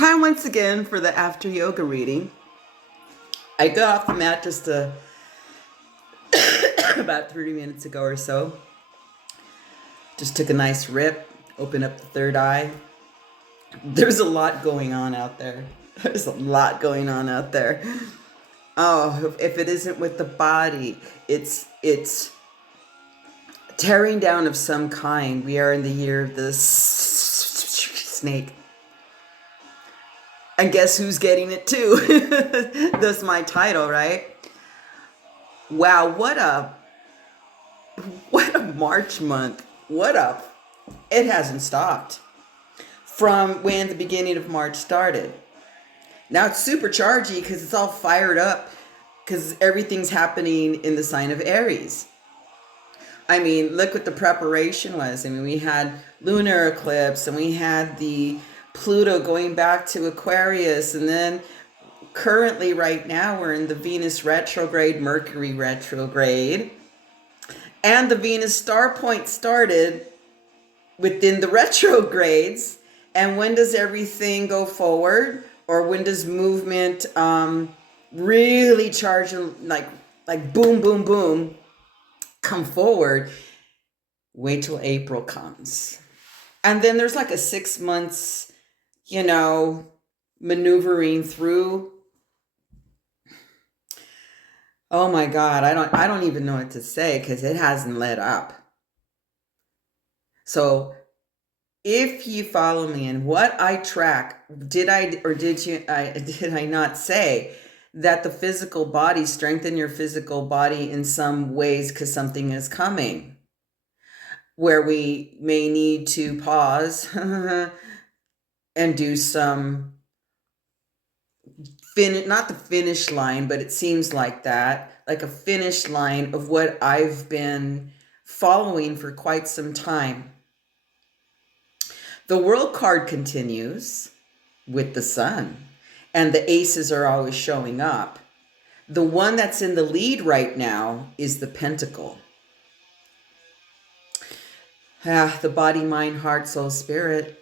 Time once again for the after yoga reading. I got off the mat just about 30 minutes ago or so. Just took a nice rip, opened up the third eye. There's a lot going on out there. There's a lot going on out there. Oh, if it isn't with the body, it's tearing down of some kind. We are in the year of the snake. And guess who's getting it too? That's my title, right? Wow, what a March month. It hasn't stopped from when the beginning of March started. Now it's super chargy because it's all fired up because everything's happening in the sign of Aries. I mean, look what the preparation was. I mean, we had lunar eclipse and we had the Pluto going back to Aquarius, and then currently right now we're in the Venus retrograde, Mercury retrograde, and the Venus star point started within the retrogrades. And when does everything go forward, or when does movement really charge and like boom boom boom come forward? Wait till April comes, and then there's like a 6 months maneuvering through. Oh my God, I don't even know what to say because it hasn't let up. So if you follow me in what I track, did I not say that the physical body, strengthen your physical body in some ways because something is coming where we may need to pause and do some not the finish line, but it seems like that, like a finish line of what I've been following for quite some time. The World card continues with the Sun, and the aces are always showing up. The one that's in the lead right now is the Pentacle. The body, mind, heart, soul, spirit.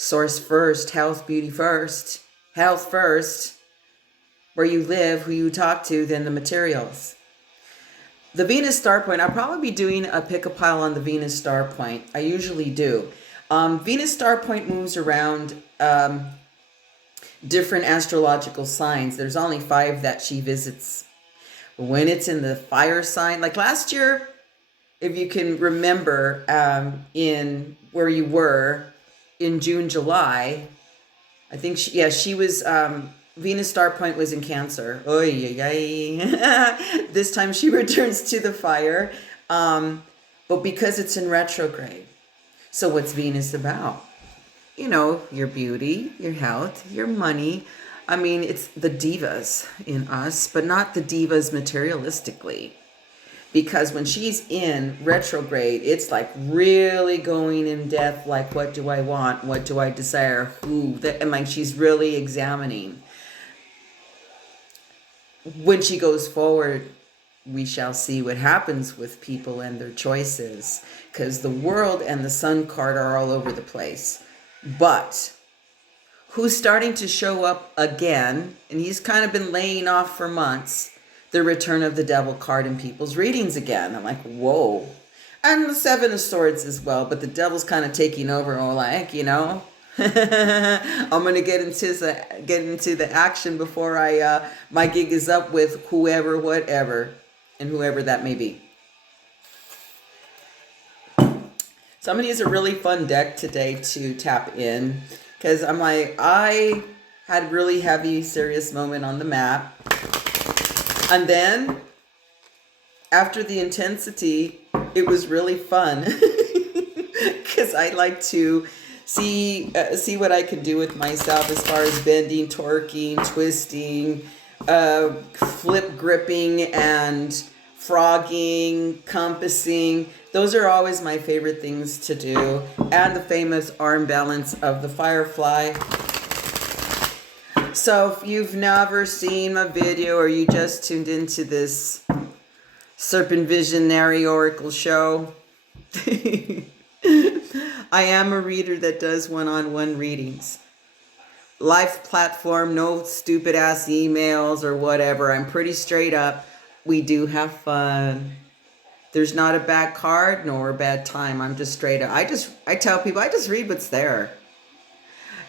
Source first, health, beauty first, health first, where you live, who you talk to, then the materials. The Venus star point, I'll probably be doing a pick a pile on the Venus star point. I usually do. Venus star point moves around different astrological signs. There's only 5 that she visits. When it's in the fire sign, like last year, if you can remember, in where you were, in June, July, I think she was, Venus star point was in Cancer. Oy, oy, oy. This time she returns to the fire, but because it's in retrograde. So what's Venus about? Your beauty, your health, your money. I mean, it's the divas in us, but not the divas materialistically. Because when she's in retrograde, it's like really going in depth, like what do I want? What do I desire? And like she's really examining. When she goes forward, we shall see what happens with people and their choices. Because the World and the Sun card are all over the place. But who's starting to show up again, and he's kind of been laying off for months, the Return of the Devil card in people's readings again. I'm like, whoa. And the 7 of Swords as well, but the Devil's kind of taking over, I'm going to get into the action before my gig is up with whoever, whatever, and whoever that may be. So I'm going to use a really fun deck today to tap in, because I had a really heavy, serious moment on the mat. And then, after the intensity, it was really fun because I like to see what I can do with myself as far as bending, torquing, twisting, flip gripping, and frogging, compassing. Those are always my favorite things to do. And the famous arm balance of the firefly. So if you've never seen my video or you just tuned into this Serpent Visionary Oracle show, I am a reader that does one-on-one readings. live platform, no stupid ass emails or whatever. I'm pretty straight up. We do have fun. There's not a bad card nor a bad time. I'm just straight up. I tell people I just read what's there.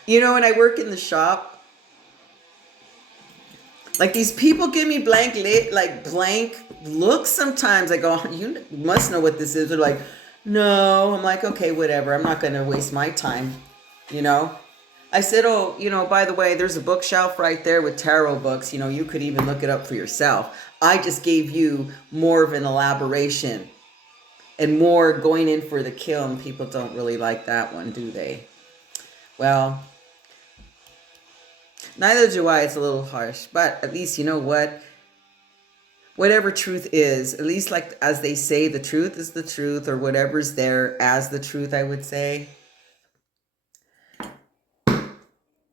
You know, when I work in the shop, like these people give me blank looks sometimes. I go, you must know what this is. They're like, no. I'm like, okay, whatever. I'm not going to waste my time, you know. I said, oh, you know, by the way, there's a bookshelf right there with tarot books. You know, you could even look it up for yourself. I just gave you more of an elaboration and more going in for the kill. And people don't really like that one, do they? Well, neither do I. It's a little harsh. But at least, you know what? Whatever truth is, at least like as they say, the truth is the truth, or whatever's there as the truth, I would say.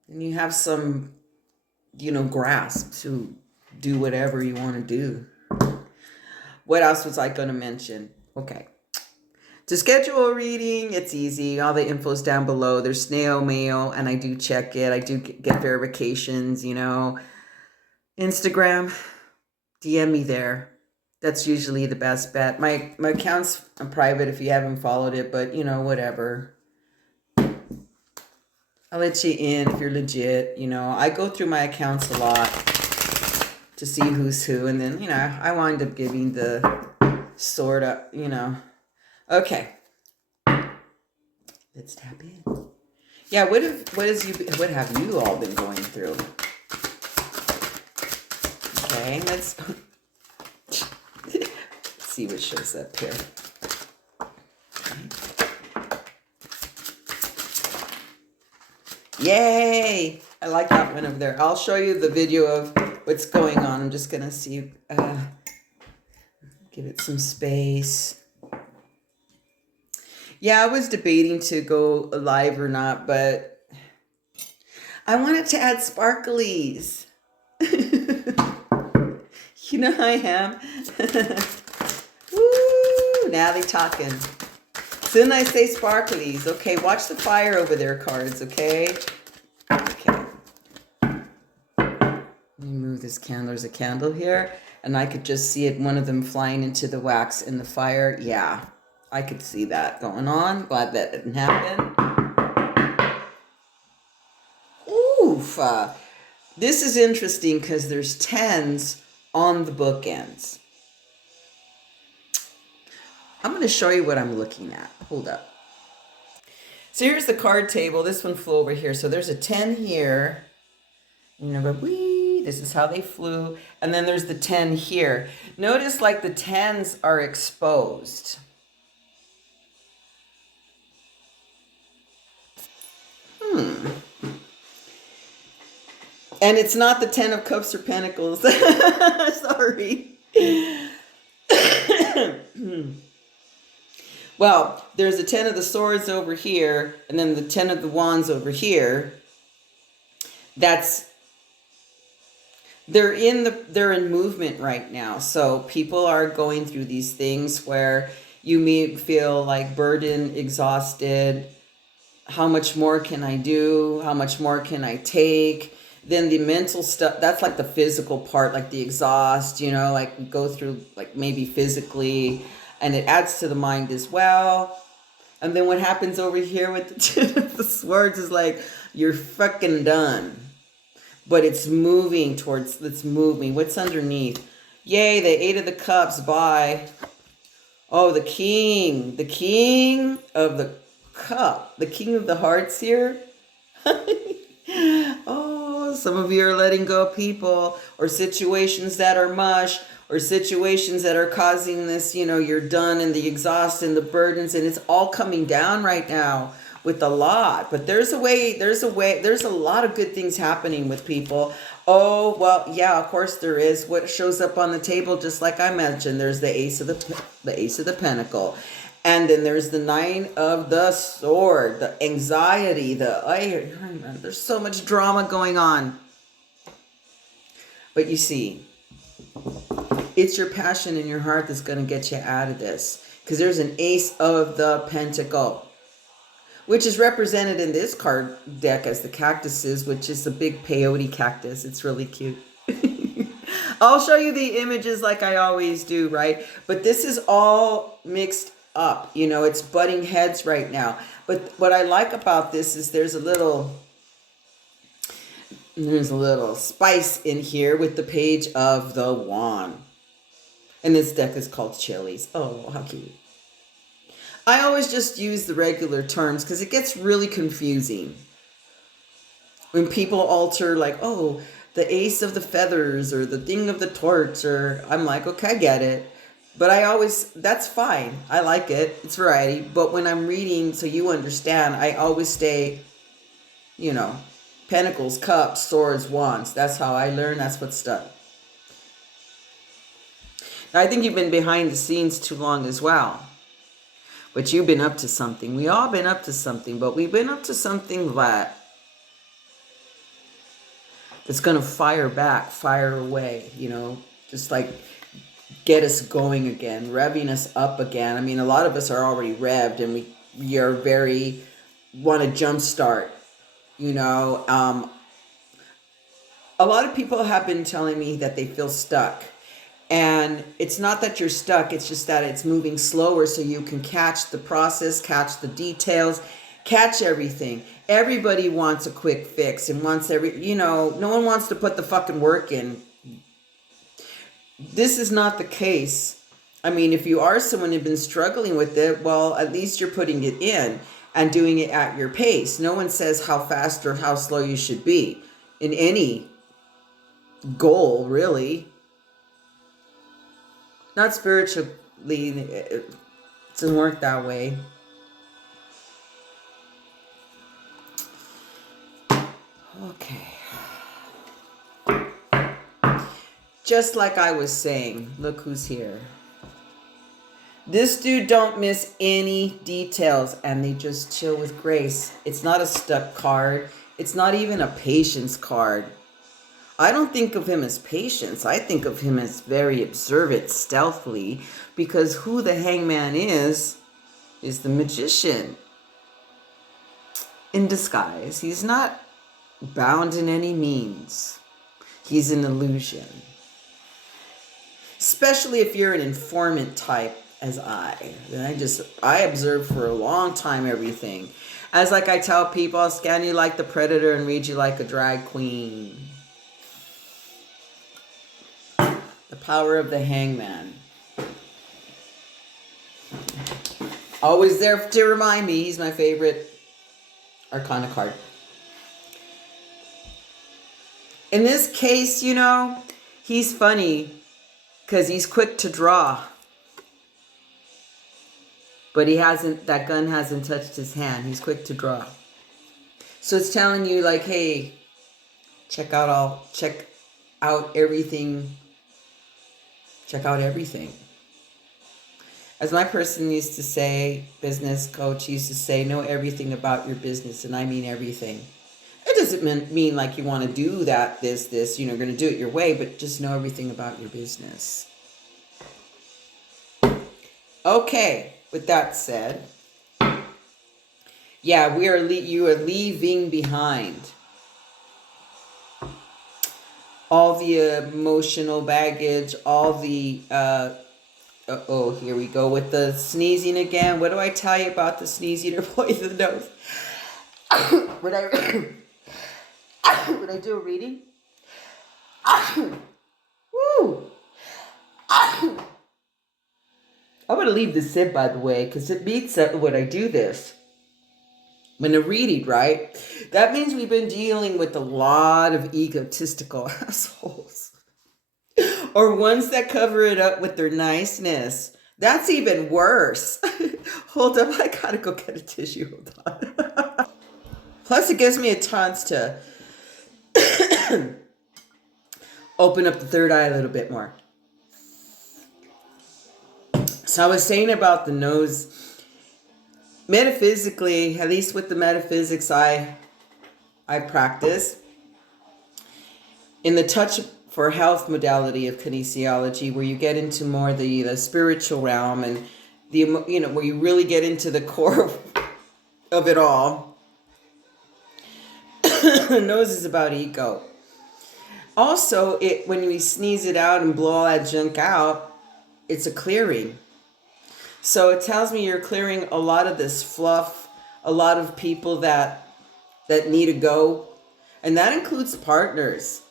And you have some, you know, grasp to do whatever you want to do. What else was I going to mention? Okay. To schedule a reading, it's easy. All the info's down below. There's snail mail, and I do check it. I do get verifications, you know. Instagram, DM me there. That's usually the best bet. My account's private if you haven't followed it, but, you know, whatever. I'll let you in if you're legit. You know, I go through my accounts a lot to see who's who. And then, you know, I wind up giving the sort of, you know. Okay. Let's tap in. Yeah, what have you all been going through? Okay, let's see what shows up here. Yay! I like that one over there. I'll show you the video of what's going on. I'm just gonna see, give it some space. Yeah, I was debating to go live or not, but I wanted to add sparklies. You know how I am. Woo! Now they talking. Soon I say sparklies. Okay, watch the fire over there, cards, okay? Okay. Let me move this candle. There's a candle here, and I could just see it, one of them flying into the wax in the fire. Yeah, I could see that going on. Glad that didn't happen. Oof. This is interesting because there's 10s on the bookends. I'm going to show you what I'm looking at. Hold up. So here's the card table. This one flew over here. So there's a 10 here. You know, but this is how they flew. And then there's the 10 here. Notice like the 10s are exposed. And it's not the 10 of Cups or Pentacles. Sorry. Well, there's the 10 of the Swords over here, and then the 10 of the Wands over here. They're in movement right now. So people are going through these things where you may feel like burdened, exhausted. How much more can I do? How much more can I take? Then the mental stuff, that's like the physical part, like the exhaust, you know, like go through like maybe physically. And it adds to the mind as well. And then what happens over here with the 10 of the Swords is like, you're fucking done. But it's moving towards, it's moving. What's underneath? Yay, the 8 of the Cups, bye. Oh, the King of the Cup. The King of the Hearts here. Oh, some of you are letting go of people or situations that are mush, or situations that are causing this, you know, you're done, and the exhaust and the burdens, and it's all coming down right now with a lot. But there's a lot of good things happening with people. Oh, well, yeah, of course there is. What shows up on the table, just like I mentioned, there's the Ace of the Pentacle. And then there's the 9 of the Sword, the anxiety, there's so much drama going on. But you see, it's your passion in your heart that's going to get you out of this. Because there's an Ace of the Pentacle. which is represented in this card deck as the cactuses, which is a big peyote cactus. It's really cute. I'll show you the images like I always do, right? But this is all mixed up. You know, it's butting heads right now. But what I like about this is there's a little spice in here with the page of the wand. And this deck is called Chilies. Oh, how cute. I always just use the regular terms because it gets really confusing. When people alter like, oh, the ace of the feathers or the thing of the torch, or I'm like, okay, I get it. But I always, that's fine. I like it. It's variety. But when I'm reading, so you understand, I always stay, you know, pentacles, cups, swords, wands. That's how I learn. That's what's stuck. Now, I think you've been behind the scenes too long as well. But you've been up to something. We all been up to something. But we've been up to something that's going to fire back, fire away, you know, just like get us going again, revving us up again. I mean, a lot of us are already revved and we are very, want to jumpstart, you know. A lot of people have been telling me that they feel stuck. And it's not that you're stuck, it's just that it's moving slower so you can catch the process, catch the details, catch everything. Everybody wants a quick fix and wants no one wants to put the fucking work in. This is not the case. I mean, if you are someone who's been struggling with it, well, at least you're putting it in and doing it at your pace. No one says how fast or how slow you should be in any goal, really. Not spiritually, it doesn't work that way. Okay. Just like I was saying, look who's here. This dude don't miss any details and they just chill with grace. It's not a stuck card. It's not even a patience card. I don't think of him as patience. I think of him as very observant, stealthily, because who the hangman is the magician in disguise. He's not bound in any means. He's an illusion. Especially if you're an informant type as I. I observe for a long time everything. As like I tell people, I'll scan you like the predator and read you like a drag queen. The power of the hangman. Always there to remind me. He's my favorite Arcana card. In this case, you know, he's funny because he's quick to draw. But that gun hasn't touched his hand. He's quick to draw. So it's telling you like, hey, check out everything. Check out everything. As my person used to say, business coach used to say, know everything about your business. And I mean everything. It doesn't mean like you want to do that, this, you're going to do it your way, but just know everything about your business. Okay, with that said, yeah, you are leaving behind all the emotional baggage, all the, here we go with the sneezing again. What do I tell you about the sneezing or poison nose? Would I do a reading? Woo! I'm going to leave this in, by the way, because it means that when I do this, when a reading, right? That means we've been dealing with a lot of egotistical assholes. Or ones that cover it up with their niceness. That's even worse. Hold up, I gotta go get a tissue. Hold on. Plus, it gives me a chance to open up the third eye a little bit more. So I was saying about the nose. Metaphysically, at least with the metaphysics I practice, in the touch for health modality of kinesiology, where you get into more the spiritual realm and where you really get into the core of of it all. Nose is about ego. Also, it when we sneeze it out and blow all that junk out, it's a clearing. So it tells me you're clearing a lot of this fluff, a lot of people that need to go, and that includes partners.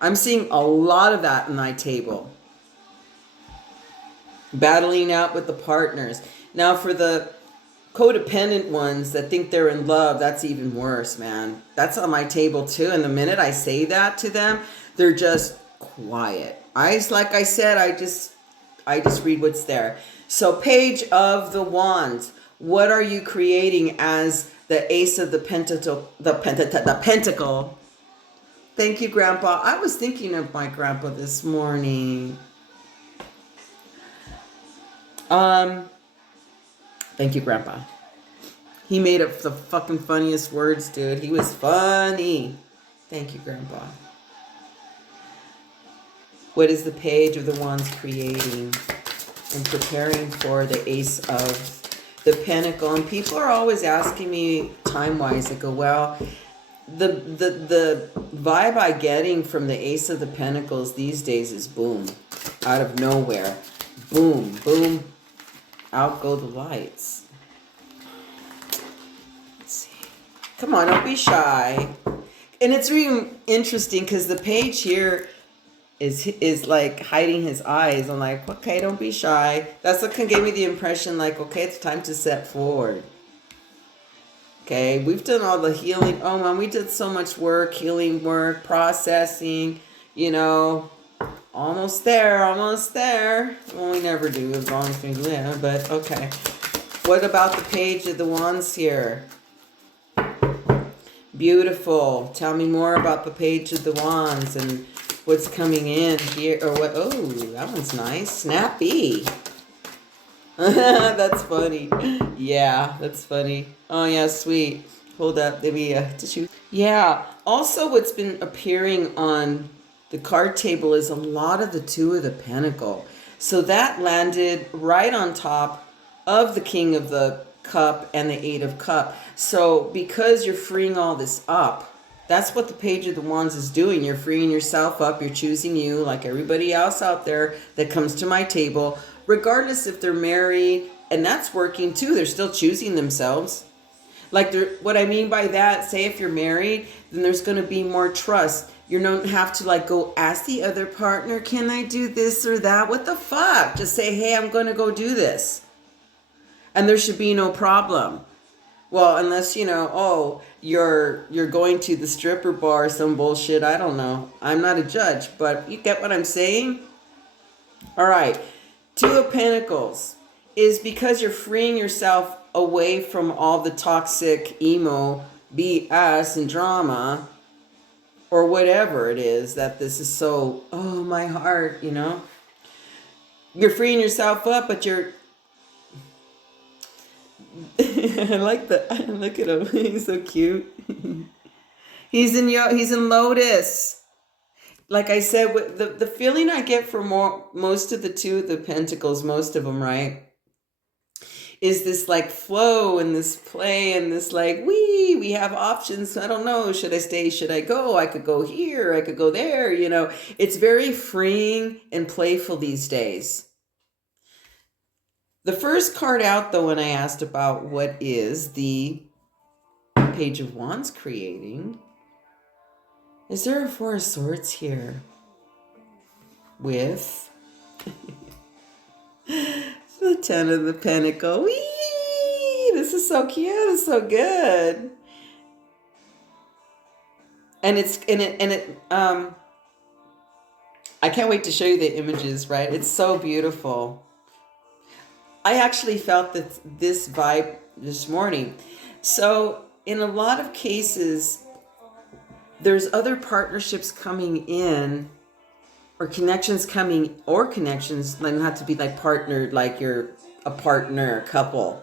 I'm seeing a lot of that in my table. Battling out with the partners. Now for the codependent ones that think they're in love, that's even worse, man. That's on my table too. And the minute I say that to them, they're just quiet. Like I said, I just read what's there. So Page of the Wands. What are you creating as the Ace of the Pentacle? The Pentacle. Thank you, Grandpa. I was thinking of my grandpa this morning. Thank you, Grandpa. He made up the fucking funniest words, dude. He was funny. Thank you, Grandpa. What is the Page of the Wands creating and preparing for the Ace of the Pentacle? And people are always asking me time-wise. I go, well, the vibe I'm getting from the Ace of the Pentacles these days is boom, out of nowhere. Boom, boom, out go the lights. Let's see. Come on, don't be shy. And it's really interesting because the page here is like hiding his eyes. I'm like, okay, don't be shy. That's what gave me the impression like, okay, it's time to step forward. Okay, we've done all the healing. Oh man, we did so much work, healing work, processing, you know, almost there, almost there. Well, we never do as long as we live, but okay. What about the Page of the Wands here? Beautiful. Tell me more about the Page of the Wands and what's coming in here, or what? Oh, that one's nice. Snappy. That's funny. Yeah, that's funny. Oh yeah, sweet. Hold up, let me tissue. Yeah. Also, what's been appearing on the card table is a lot of the Two of the Pentacle. So that landed right on top of the King of the Cup and the Eight of Cup. So because you're freeing all this up, that's what the Page of the Wands is doing. You're freeing yourself up. You're choosing you like everybody else out there that comes to my table, regardless if they're married, and that's working too. They're still choosing themselves. Like what I mean by that, say if you're married, then there's going to be more trust. You don't have to like go ask the other partner, can I do this or that? What the fuck? Just say, hey, I'm going to go do this. And there should be no problem. Well, unless, you know, oh, you're going to the stripper bar or some bullshit. I don't know. I'm not a judge, but you get what I'm saying? All right. Two of Pentacles is because you're freeing yourself away from all the toxic emo BS and drama or whatever it is that this is so, oh, my heart, you know? You're freeing yourself up, but you're I like that. Look at him. He's so cute. He's in Lotus. Like I said, the feeling I get from most of the Two of the Pentacles, most of them, right, is this like flow and this play and this like, we have options. I don't know. Should I stay? Should I go? I could go here. I could go there. You know, it's very freeing and playful these days. The first card out, though, when I asked about what is the Page of Wands creating, is there a Four of Swords here with the Ten of the Pentacle? Whee! This is so cute. It's so good. And I can't wait to show you the images, right? It's so beautiful. I actually felt that this vibe this morning. So in a lot of cases, there's other partnerships coming in or connections don't have to be like partnered, like you're a partner, a couple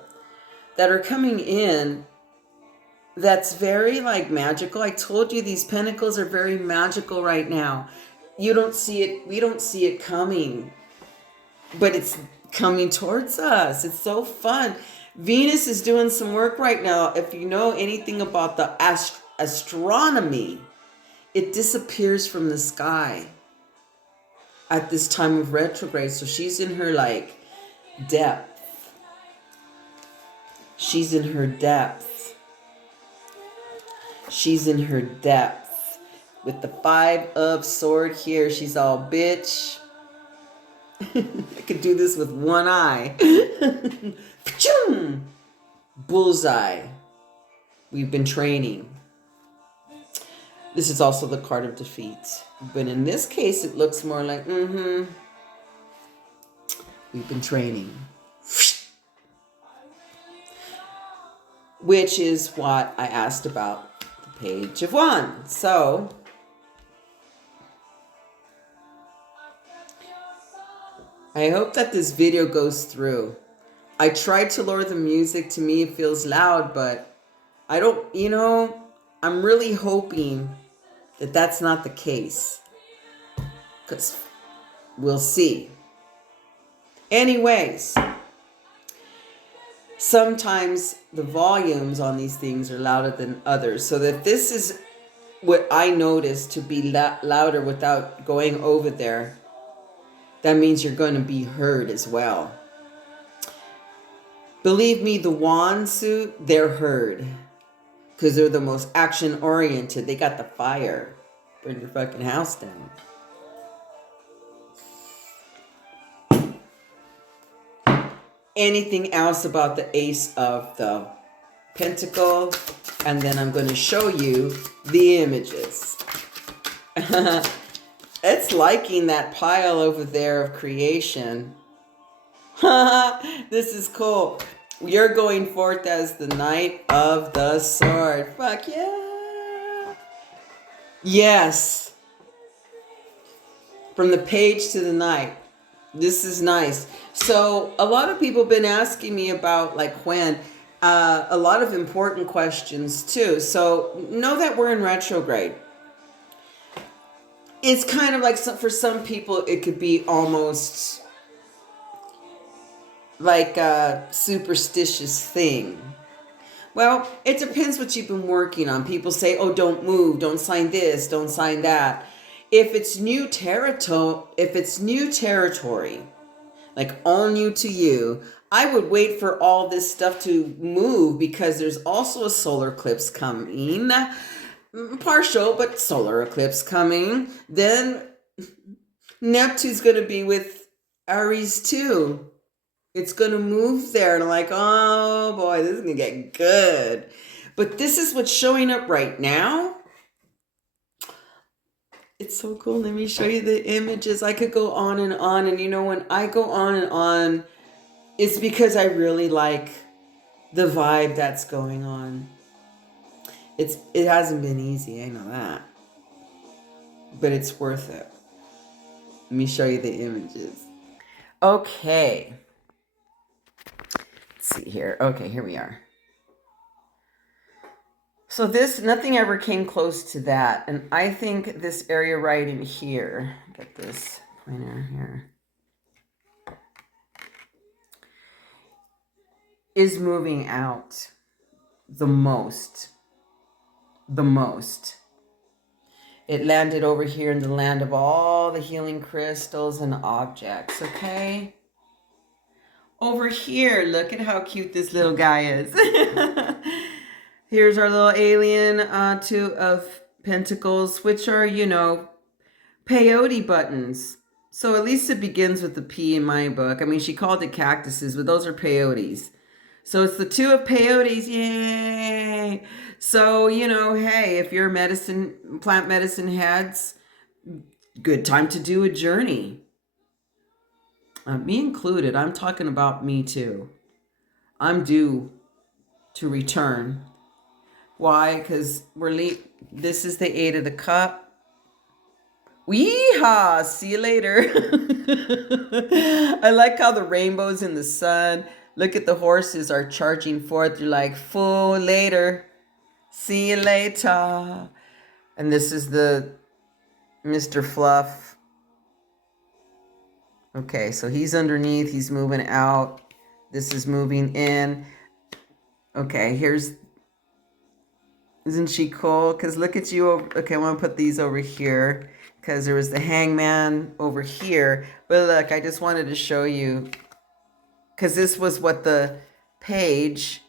that are coming in. That's very like magical. I told you these pentacles are very magical right now. You don't see it. We don't see it coming, but it's coming towards us. It's so fun. Venus is doing some work right now. If you know anything about the astronomy, it disappears from the sky at this time of retrograde. So she's in her like depth. She's in her depth. She's in her depth. With the 5 of Swords here, she's all bitch. I could do this with one eye. Bullseye. We've been training. This is also the card of defeat. But in this case, it looks more like, we've been training. Which is what I asked about the Page of Wands. So, I hope that this video goes through. I tried to lower the music. To me, it feels loud, but I don't, I'm really hoping that that's not the case. Because we'll see. Anyways, sometimes the volumes on these things are louder than others. So that this is what I noticed to be louder without going over there, that means you're going to be heard as well. Believe me, the wand suit, they're heard. Because they're the most action-oriented. They got the fire. Burn your fucking house down. Anything else about the Ace of the Pentacle? And then I'm going to show you the images. It's liking that pile over there of creation. This is cool. You're going forth as the Knight of the Sword. Fuck yeah. Yes. From the Page to the Knight. This is nice. So a lot of people have been asking me about like when. A lot of important questions too. So know that we're in retrograde. It's kind of like for some people, it could be almost like a superstitious thing. Well, it depends what you've been working on. People say, oh, don't move, don't sign this, don't sign that. If it's new territory, like all new to you, I would wait for all this stuff to move because there's also a solar eclipse coming. Partial, but solar eclipse coming. Then Neptune's going to be with Aries too. It's going to move there. And I'm like, oh boy, this is going to get good. But this is what's showing up right now. It's so cool. Let me show you the images. I could go on. And when I go on and on, it's because I really like the vibe that's going on. It hasn't been easy, I know that. But it's worth it. Let me show you the images. Okay. Let's see here. Okay, here we are. So nothing ever came close to that. And I think this area right in here, get this pointer here, is moving out the most. It landed over here in the land of all the healing crystals and objects, okay? Over here, look at how cute this little guy is. Here's our little alien, 2 of Pentacles, which are, peyote buttons. So at least it begins with the P in my book. I mean, she called it cactuses, but those are peyotes. So it's the 2 of peyotes, yay! So, hey, if you're plant medicine heads, good time to do a journey. Me included, I'm talking about me too. I'm due to return. Why? Because this is the 8 of the cup. Weehaw! See you later. I like how the rainbow's in the sun. Look at the horses are charging forth. You're like, fool, later. See you later. And this is the Mr. Fluff. Okay, so he's underneath. He's moving out. This is moving in. Okay, isn't she cool? Because look at you. Okay, I want to put these over here because there was the hangman over here. But look, I just wanted to show you because this was what the page,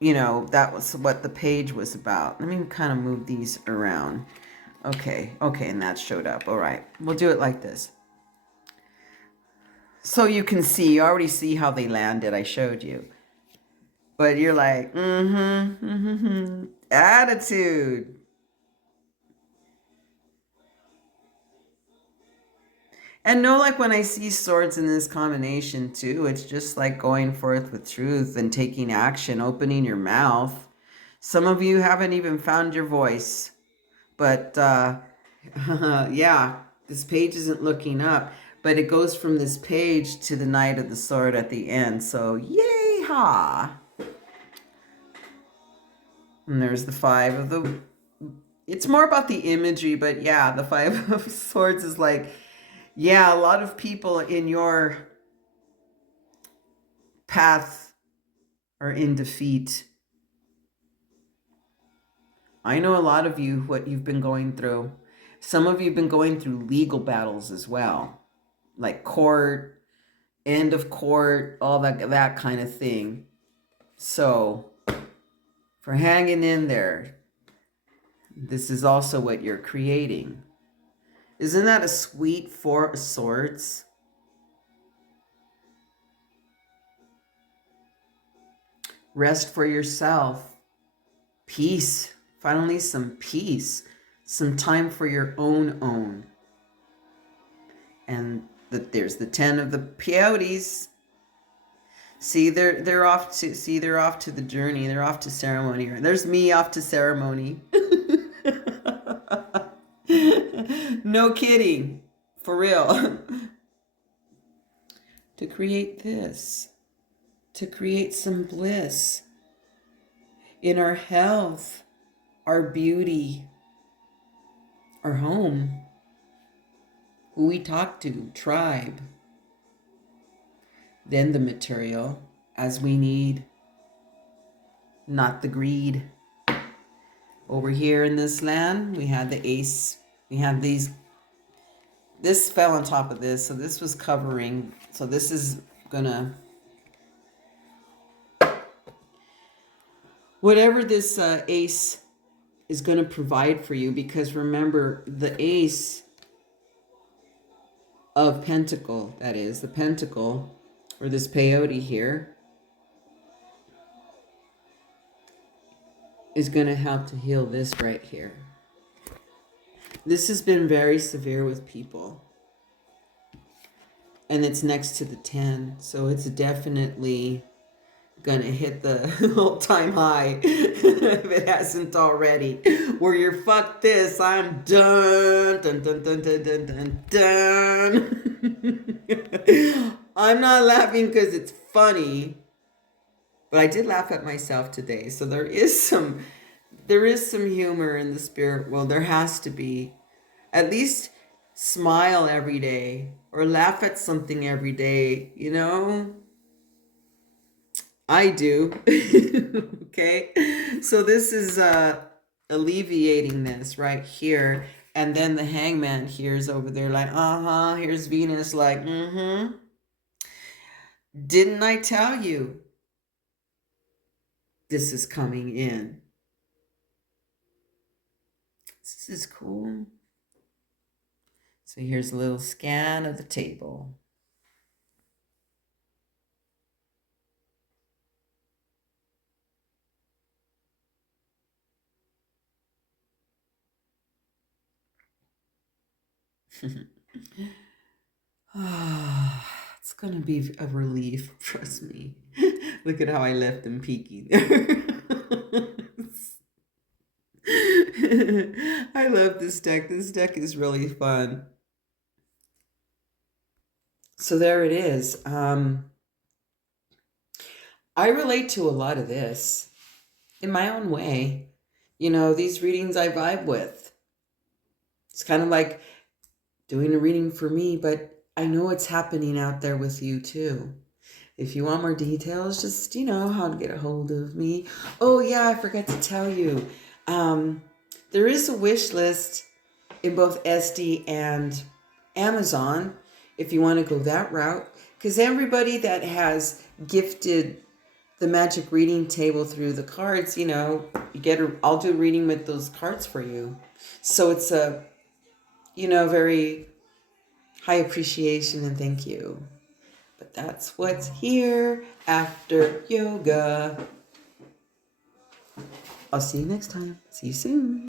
that was what the page was about. Let me kind of move these around. Okay, and that showed up. All right, we'll do it like this. So you can see, you already see how they landed. I showed you. But you're like, attitude. And no, like when I see swords in this combination too, it's just like going forth with truth and taking action, opening your mouth. Some of you haven't even found your voice, but yeah, this page isn't looking up, but it goes from this page to the Knight of the Sword at the end. So yay ha! And there's the Five of the. It's more about the imagery, but yeah, the Five of Swords is like, yeah, a lot of people in your path are in defeat. I know a lot of you, what you've been going through. Some of you have been going through legal battles as well, like court, end of court, all that kind of thing. So for hanging in there, this is also what you're creating. Isn't that a sweet Four of Swords? Rest for yourself. Peace. Finally, some peace. Some time for your own. And there's the 10 of the peyotes. See, they're off to the journey. They're off to ceremony. There's me off to ceremony. No kidding. For real. To create this. To create some bliss in our health, our beauty, our home, who we talk to, tribe, then the material as we need, not the greed. Over here in this land, we had the ace, we had these, this fell on top of this, so this was covering, so this is gonna, whatever this ace is going to provide for you, because remember, the ace of pentacle, that is the pentacle, or this peyote here, is going to help to heal this right here. This has been very severe with people, and it's next to the 10, so it's definitely gonna hit the all-time high if it hasn't already, where you're fuck this, I'm done, dun dun dun dun dun dun dun. I'm not laughing because it's funny, but I did laugh at myself today. So there is some humor in the spirit world. There has to be. At least smile every day or laugh at something every day, I do. Okay. So this is alleviating this right here. And then the hangman here's over there like, here's Venus like, didn't I tell you this is coming in? This is cool. So here's a little scan of the table. It's going to be a relief, trust me. Look at how I left them peeking. I love this deck. This deck is really fun. So there it is. I relate to a lot of this in my own way. These readings I vibe with. It's kind of like doing a reading for me, but I know it's happening out there with you too. If you want more details, just, you know, how to get a hold of me. Oh, yeah, I forgot to tell you. There is a wish list in both ESTY and Amazon if you want to go that route. Because everybody that has gifted the magic reading table through the cards, you know, I'll do a reading with those cards for you. So it's a, you know, very high appreciation and thank you. But that's what's here after yoga. I'll see you next time. See you soon.